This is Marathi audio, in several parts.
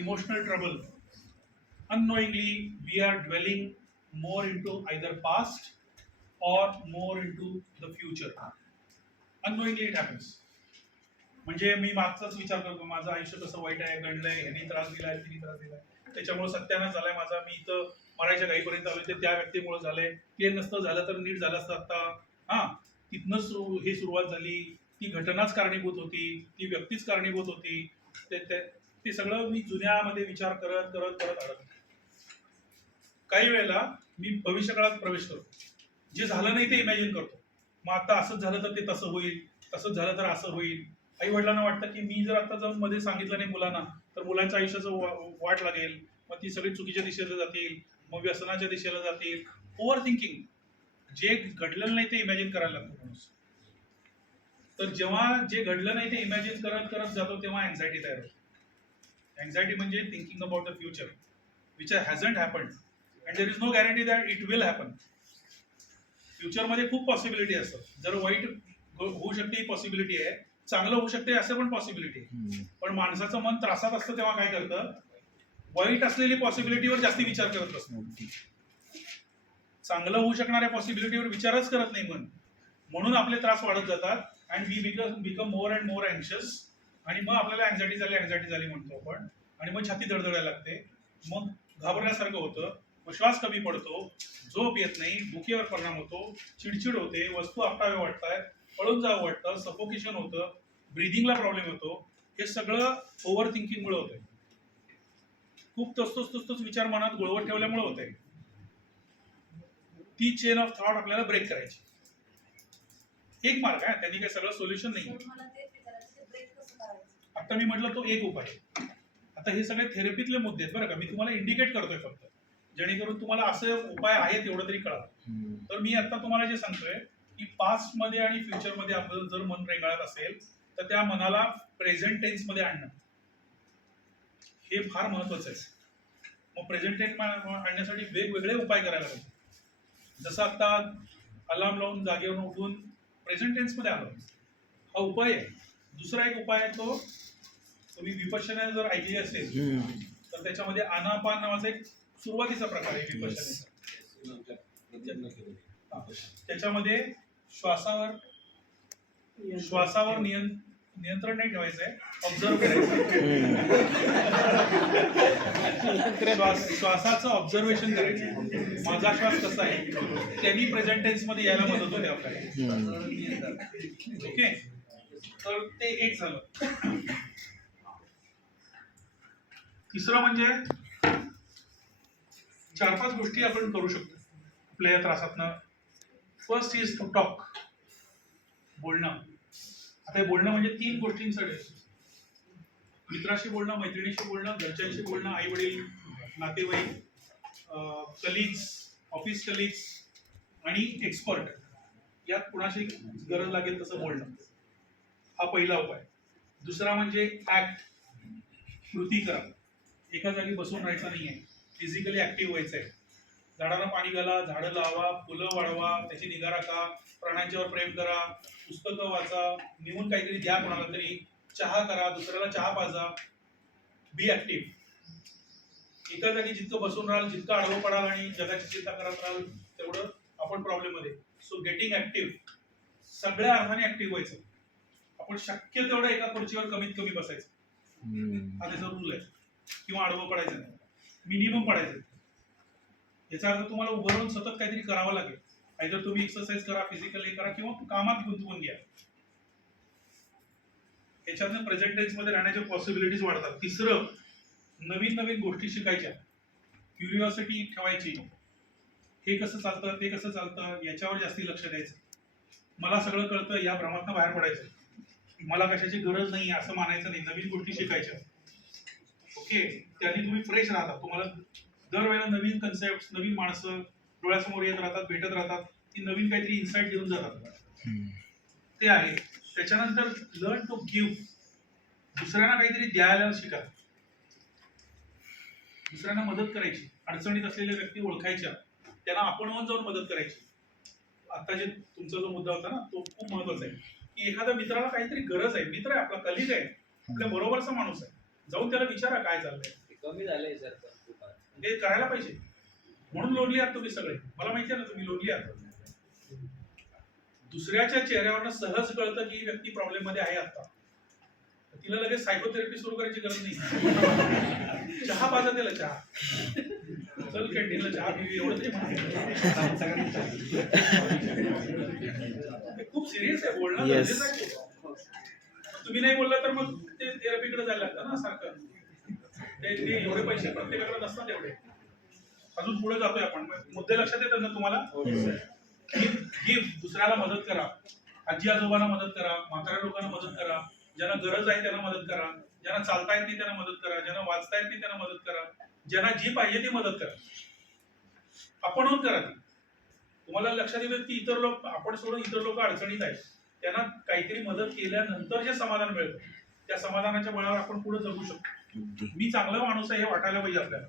emotional trouble. Unknowingly, we are dwelling more into either past or more into the future. Unknowingly it happens. म्हणजे मी मागचाच विचार करतो माझं आयुष्य कसं वाईट आहे घडलंय ह्यांनी त्रास दिलाय तिने त्रास दिलाय. त्याच्यामुळे सत्यानाश झालाय माझा. मी इथं मरायच्या घाईपर्यंत आलो ते त्या व्यक्तीमुळे झालंय. ते नसतं झालं तर नीट झालं असतं आता. हा तिथनं सुरू हे सुरुवात झाली. ती घटनाच कारणीभूत होती. ती व्यक्तीच कारणीभूत होती. ते ते- सगळं मी जुन्यामध्ये विचार करत करत करत आलो काही वेळेला मी भविष्यकाळात प्रवेश करतो. जे झालं नाही ते इमॅजिन करतो. मग आता असंच झालं तर ते तसं होईल तसंच झालं तर असं होईल. आई वडिलांना वाटतं की मी जर आता जाऊन मध्ये सांगितलं नाही मुलांना तर मुलांच्या आयुष्याचं वाट लागेल. मग ती सगळी चुकीच्या दिशेला जातील मग व्यसनाच्या दिशेला जातील. ओव्हर थिंकिंग जे घडलेलं नाही ते इमॅजिन करायला लागतो माणूस. तर जेव्हा जे घडलं नाही ते इमॅजिन करत करत जातो तेव्हा अँझायटी तयार होते. अँझायटी म्हणजे thinking about the future which hasn't happen and there is no guarantee that it will happen फ्युचरमध्ये खूप पॉसिबिलिटी असतात. जर वाईट होऊ शकते ही पॉसिबिलिटी आहे. चांगलं होऊ शकते असं पण पॉसिबिलिटी आहे. पण माणसाचं मन त्रासात असतं तेव्हा काय करतं? वाईट असलेली पॉसिबिलिटीवर जास्ती विचार करत असतो. चांगलं होऊ शकणाऱ्या पॉसिबिलिटीवर विचारच करत नाही मन. म्हणून आपले त्रास वाढत जातात. And we become become more and more अँशियस आणि मग आपल्याला अँझायटी झाली अँझायटी झाली म्हणतो आपण. आणि मग छाती दडदडायला लागते. मग घाबरण्यासारखं होतं. मग श्वास कमी पडतो. झोप येत नाही. भुकेवर परिणाम होतो. चिडचिड होते. वस्तू आपटावे वाटतात. पळून जावं वाटतं. सफोकेशन होतं. ब्रिदिंगला प्रॉब्लेम होतो हे सगळं ओव्हर थिंकिंगमुळे होतंय. खूप तोच तोच विचार मनात गुळवत ठेवल्यामुळे होतंय. ती चेन ऑफ थॉट आपल्याला ब्रेक करायची. एक मार्ग आहे. त्यांनी काही सगळं सोल्युशन नाही. आता मी म्हटलं तो एक उपाय. आता हे सगळे थेरपीतले मुद्दे आहेत बरं का. मी तुम्हाला इंडिकेट करतोय फक्त. जेणेकरून तुम्हाला असे उपाय आहेत एवढं तरी कळा तर मी आता तुम्हाला जे सांगतोय की पास्टमध्ये आणि फ्युचरमध्ये आपलं जर मन रेंगाळत असेल तर त्या मनाला प्रेझेंट टेन्समध्ये आणणं. हे फार महत्वाचं आहे. मग प्रेझेंट टेन्स आणण्यासाठी वेगवेगळे उपाय करायला पाहिजे जसं आता अलार्म लावून जागेवरून उठून प्रेझेंट टेन्समध्ये आलो. हा उपाय आहे. दुसरा एक उपाय आहे तो तुम्ही विपश्यना जर ऐकली असेल तर त्याच्यामध्ये आनापान नावाचा एक सुरुवातीचा प्रकार आहे विपश्यनेचा त्याच्यामध्ये श्वासावर श्वासावर नियं नियंत्रण नाही ठेवायचं आहे ऑब्झर्व करायचं श्वास श्वासाचं ऑब्झर्वेशन करायचं माझा श्वास कसा आहे त्यांनी प्रेझेंट टेन्समध्ये यायला मदत होते आपल्याला. ओके? तर ते एक झालं. तिसरं म्हणजे चार पाच गोष्टी आपण करू शकतो. आपल्या या त्रासातनं. फर्स्ट इज टू टॉक बोलणं. आता हे बोलणं म्हणजे तीन गोष्टींसाठी. मित्राशी बोलणं मैत्रिणीशी बोलणं घरच्यांशी बोलणं आई वडील नातेवाईक कलिग्स ऑफिस कलिग्स आणि एक्सपर्ट यात कुणाशी गरज लागेल तसं बोलणं. हा पहिला उपाय. दुसरा म्हणजे ऍक्ट कृती करा. एका जागी बसून राहायचं नाहीये. फिजिकली ऍक्टिव्ह व्हायचं आहे झाडांना पाणी घाला झाडं लावा फुलं वाढवा त्याची निगा राखा प्राण्यांच्यावर प्रेम करा पुस्तकं वाचा निघून काहीतरी द्या कोणाला तरी. चहा करा दुसऱ्याला चहा पाजा. बी ऍक्टिव्ह एका जागी जितकं बसून राहाल जितकं आडवं पडाल आणि जगाची चिंता करत राहाल तेवढं आपण प्रॉब्लेममध्ये. सो गेटिंग ऍक्टिव्ह सगळ्या अर्थाने ऍक्टिव्ह व्हायचं. आपण शक्य तेवढं एका खुर्चीवर कमीत कमी बसायचं. हा त्याचा रूल आहे. किंवा आडवं पडायचं नाही. मिनिमम पडायचं याचा अर्थ तुम्हाला उभं राहून सतत काहीतरी करावं लागेल. आयदर तुम्ही एक्सरसाइज करा फिजिकली करा किंवा कामात गुंतवून घ्या. याच्यातनं प्रेझेंट टेन्समध्ये राहण्याच्या पॉसिबिलिटीज वाढतात. तिसरं नवीन नवीन गोष्टी शिकायच्या. क्युरिओसिटी ठेवायची. हे कसं चालतं ते कसं चालतं याच्यावर जास्ती लक्ष द्यायचं. मला सगळं कळतं या भ्रमातनं बाहेर पडायचं. मला कशाची गरज नाही असं मानायचं नाही. नवीन गोष्टी शिकायच्या. ओके त्यांनी तुम्ही फ्रेश राहता. तुम्हाला दरवेळेला नवीन कन्सेप्ट नवीन माणसं डोळ्यासमोर येत राहतात भेटत राहतात. ती नवीन काहीतरी इन्साइट घेऊन जातात. ते आहे. त्याच्यानंतर लर्न टू गिव्ह दुसऱ्यांना काहीतरी द्यायला शिका. दुसऱ्यांना मदत करायची. अडचणीत असलेल्या व्यक्ती ओळखायच्या. त्यांना आपण जाऊन मदत करायची. आता जे तुमचा जो मुद्दा होता ना तो खूप महत्त्वाचा आहे. की एखाद्या मित्राला काहीतरी गरज आहे. मित्र आहे आपला कलिग आहे. आपल्या बरोबरचा माणूस आहे. जाऊन त्याला विचारा काय चाललंय. कमी झालंय सर पण. ते करायला पाहिजे. म्हणून लोनली आहात तुम्ही सगळे. मला माहिती आहे ना तुम्ही लोनली आहात. दुसऱ्याच्या चेहऱ्यावरनं सहज कळतं की ही व्यक्ती प्रॉब्लेममध्ये आहे आता. तिला लगेच सायकोथेरपी सुरू करायची गरज नाही. चहा पाजा त्याला चहा. चल कॅन्टीनला चहा पिवी एवढं तरी म्हणा. खूप सिरियस आहे. बोलणं Yes. गरजेचं आहे. खूप. तुम्ही नाही बोलला तर मग ते थेरपीकडे जायला लागतं ना सारखं. ते एवढे पैसे प्रत्येकाकडे नसतात एवढे. अजून पुढे जातोय आपण. मुद्दे लक्षात येतात ना तुम्हाला? की की दुसऱ्याला मदत करा. आजी आजोबांना मदत करा. म्हाताऱ्या लोकांना मदत करा. ज्यांना गरज आहे त्यांना मदत करा. ज्यांना चालता येत नाही त्यांना मदत करा. ज्यांना वाचता येत नाही त्यांना मदत करा. ज्यांना जी पाहिजे ती मदत करा. आपण करा ती. तुम्हाला लक्षात येतं की इतर लोक आपण सोडून इतर लोक अडचणीत आहेत. त्यांना काहीतरी मदत केल्यानंतर जे समाधान मिळतं त्या समाधानाच्या बळावर आपण पुढे जगू शकतो. मी चांगला माणूस आहे हे वाटायला पाहिजे आपल्याला.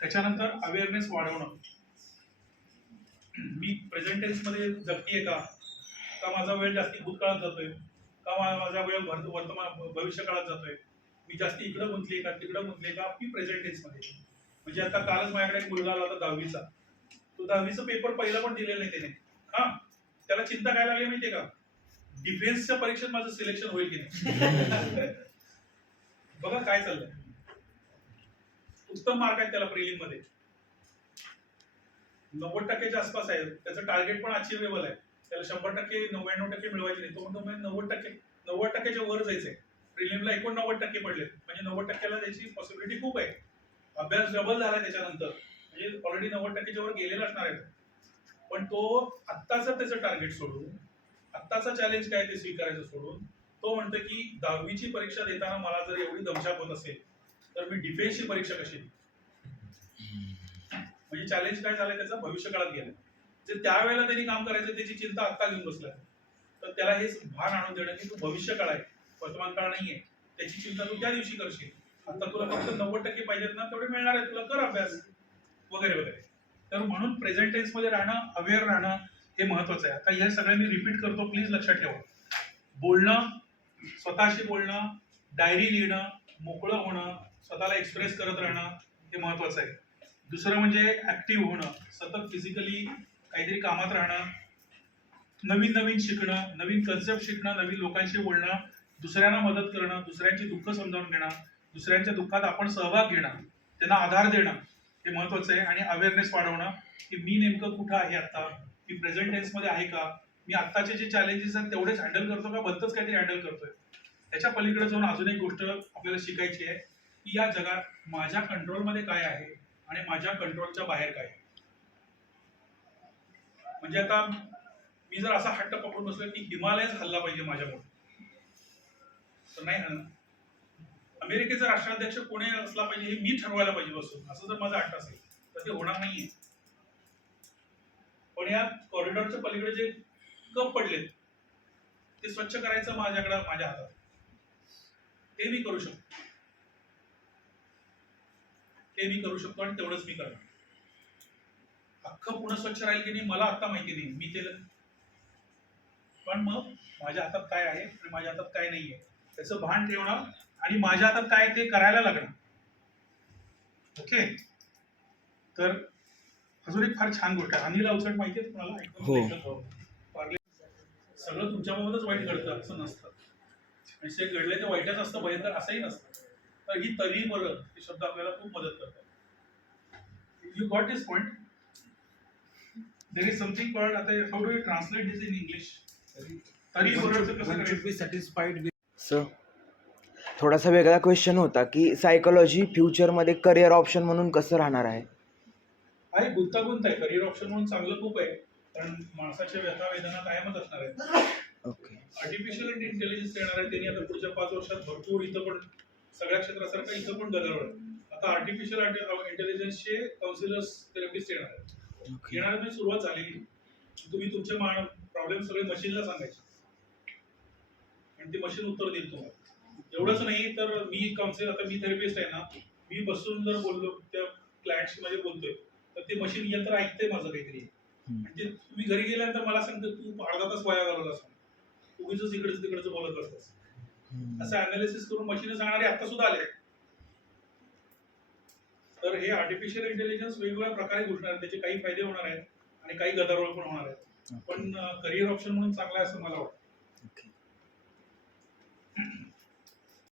त्याच्यानंतर अवेअरनेस वाढवणं. मी प्रेझेंट टेन्समध्ये जगतीये का? का माझा वेळ जास्ती भूतकाळात जातोय? का माझा वेळ वर्तमान भविष्य काळात जातोय? मी जास्ती इकडं गुंतले का तिकडं गुंतले का? मी प्रेझेंट टेन्समध्ये. म्हणजे आता कालच माझ्याकडे मुलगा आला होता दहावीचा. तो दहावीचा पेपर पहिला पण दिलेला नाही त्याने. हा? त्याला चिंता काय लागली माहितीये का? डिफेन्सच्या परीक्षेत माझं सिलेक्शन होईल की नाही? बघा काय चाललंय. उत्तम मार्क आहेत त्याला प्रिलिममध्ये. नव्वद टक्क्याच्या आसपास आहे. त्याचं टार्गेट पण अचिव्हेबल आहे. त्याला शंभर टक्के नव्याण्णव टक्के मिळवायचे नाही. तो म्हणतो म्हणजे नव्वद टक्के नव्वद टक्क्याच्या वर जायचंय. प्रिलिमला एकोणनव्वद टक्के पडले. म्हणजे नव्वद टक्क्याला त्याची पॉसिबिलिटी खूप आहे. अभ्यास डबल झाला त्याच्यानंतर. म्हणजे ऑलरेडी नव्वद टक्क्याच्या वर गेलेला असणार आहे पण तो आत्ताचं त्याचं टार्गेट सोडून आत्ताचा चॅलेंज काय ते स्वीकारायचं सोडून तो म्हणतो की दहावीची परीक्षा देताना मला जर एवढी दमछाक होत असेल तर मी डिफेन्सची परीक्षा कशी म्हणजे चॅलेंज काय झालंय त्याचा? भविष्य काळात गेलं जे त्यावेळेला त्यांनी काम करायचं त्याची चिंता आत्ता घेऊन बसलाय. तर त्याला हे भान आणून देणं की तू भविष्य काळ आहे. वर्तमान काळ नाहीये. त्याची चिंता तू त्या दिवशी करशील. आता तुला फक्त नव्वद टक्के पाहिजेत ना तेवढे मिळणार आहे तुला कर अभ्यास. वगैरे वगैरे. तर म्हणून प्रेझेंट टेन्समध्ये राहणं अवेअर राहणं हे महत्वाचं आहे. आता हे सगळं मी रिपीट करतो प्लीज लक्षात ठेवा. बोलणं स्वतःशी बोलणं डायरी लिहिणं मोकळं होणं स्वतःला एक्सप्रेस करत राहणं हे महत्वाचं आहे. दुसरं म्हणजे ऍक्टिव्ह होणं सतत फिजिकली काहीतरी कामात राहणं नवीन नवीन शिकणं नवीन कन्सेप्ट शिकणं नवीन लोकांशी बोलणं दुसऱ्यांना मदत करणं दुसऱ्यांची दुःख समजावून घेणं दुसऱ्यांच्या दुःखात आपण सहभाग घेणं त्यांना आधार देणं हे महत्वाचं आहे. आणि अवेअरनेस वाढवणं की मी नेमकं कुठं आहे आता मी प्रेझेंट टेन्समध्ये आहे का? मी आत्ताचे जे चॅलेंजेस आहेत तेवढेच हँडल करतो का? भलतंच काहीतरी हँडल करतोय. त्याच्या पलीकडे जाऊन अजून एक गोष्ट आपल्याला शिकायची आहे की या जगात माझ्या कंट्रोलमध्ये काय आहे? आणि माझ्या कंट्रोलच्या बाहेर काय आहे. म्हणजे आता मी जर असा हट्ट पकडून बसलो की हिमालयच हल्ला पाहिजे माझ्यामुळे. तर नाही अमेरिकेचा राष्ट्राध्यक्ष कोणी असला पाहिजे हे मी ठरवायला पाहिजे बसून. असं जर माझा अट असेल तर ते होणार नाहीये. पण या कॉरिडॉरच्या पलीकडे जे कप पडलेत ते स्वच्छ करायचं माझ्याकडे माझ्या हातात. ते मी करू शकतो. ते मी करू शकतो आणि तेवढंच मी करणार. अख्खं पुणे स्वच्छ राहील की नाही मला आता माहिती नाही. मी ते पण मग माझ्या हातात काय आहे आणि माझ्या हातात काय नाही आहे त्याचं भान ठेवणार आणि माझ्या हातात काय ते करायला लागणं ओके तर अजून एक फार छान गोष्ट आहे. अनिल अवचट माहिती आहे तुम्हाला? हो. सगळं तुमच्याबाबतच वाईट घडतं असं नसतं. आणि जे घडलंय ते वाईटच असतं भयंकर असंही नसतं. तर ही तरी बरं हे शब्द आपल्याला खूप मदत करतात. You got this point there is something called आता how do you translate this in English तरी बरं कसं सर थोडासा वेगळा क्वेश्चन होता की सायकोलॉजी फ्युचरमध्ये करिअर ऑप्शन म्हणून कसं राहणार आहे? आहे गुंतागुंत आहे. करिअर ऑप्शन म्हणून चांगलं खूप आहे. कारण माणसाच्या व्यथा वेदना कायमच असणार आहेत. ओके आर्टिफिशियल इंटेलिजन्स येणार आहे. त्यांनी आता पुढच्या पाच वर्षात भरपूर इथं पण सगळ्या क्षेत्रासारखं इथं पण गदारोळ आहे. आता आर्टिफिशियल इंटेलिजन्सचे काउन्सिलर्स थेरपिस्ट येणार आहेत. येणार म्हणजे सुरुवात झालेली. तुम्ही तुमचे प्रॉब्लेम सगळे मशीनला सांगायचे. आणि ते मशीन उत्तर देईल तुम्हाला. एवढंच नाही तर मी काउन्सिलर आता मी थेरपिस्ट आहे ना मी बसून जर बोललो त्या क्लायंटशी मध्ये बोलतोय तर ते मशीन यंत्र ऐकते माझं काहीतरी. ते तुम्ही घरी गेल्यानंतर मला सांगतो तू अर्धा तास वाया घालवलास उगीच इकडचं तिकडचं बोलत असतोस. असं अनालिसिस करून मशीन सांगणारे आता सुद्धा आले तर हे आर्टिफिशियल इंटेलिजन्स वेगवेगळ्या प्रकारे घुसणार आहे त्याचे काही फायदे होणार आहेत आणि काही गदारोळ पण होणार आहेत. पण करिअर ऑप्शन म्हणून चांगला आहे असं मला वाटतं.